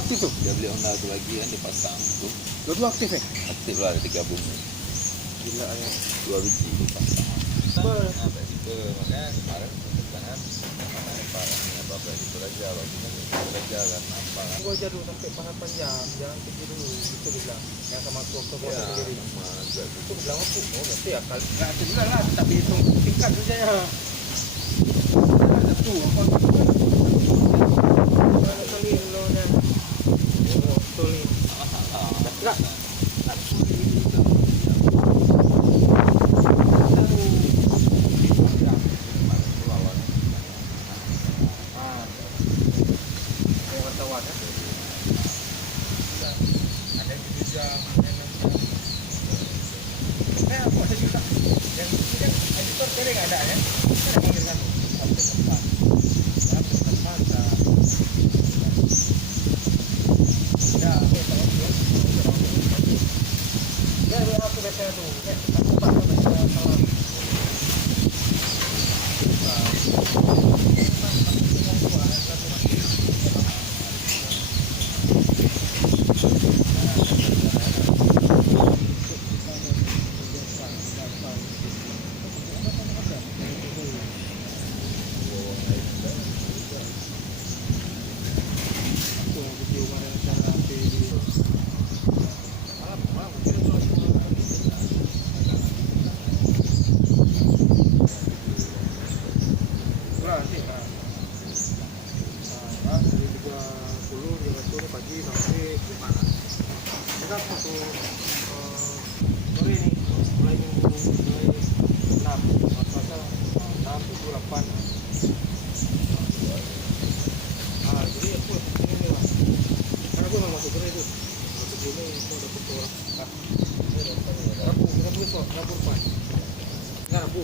aktif tuh? Dia beli Honda itu lagi kan dipasang tuh. Dua aktif ya? Aktif lah digabung. Gila ya. 2 biji dipasang. Ber. Nah, itu makanya kemarin jangan apa itu aja bagian itu aja kan apa kan. Gua aja dulu sampai parapan jam, jangan pergi dulu gitu bilang. Yang sama tuh Ya, sendiri. sama juga Itu bilang aku, oh berarti ya kali. Nggak sebenarnya lah, tapi hitung tingkat saja ya. Ada tuh apa? Ada kali lo nya. Oh, tuh nih. Enggak. Rabu,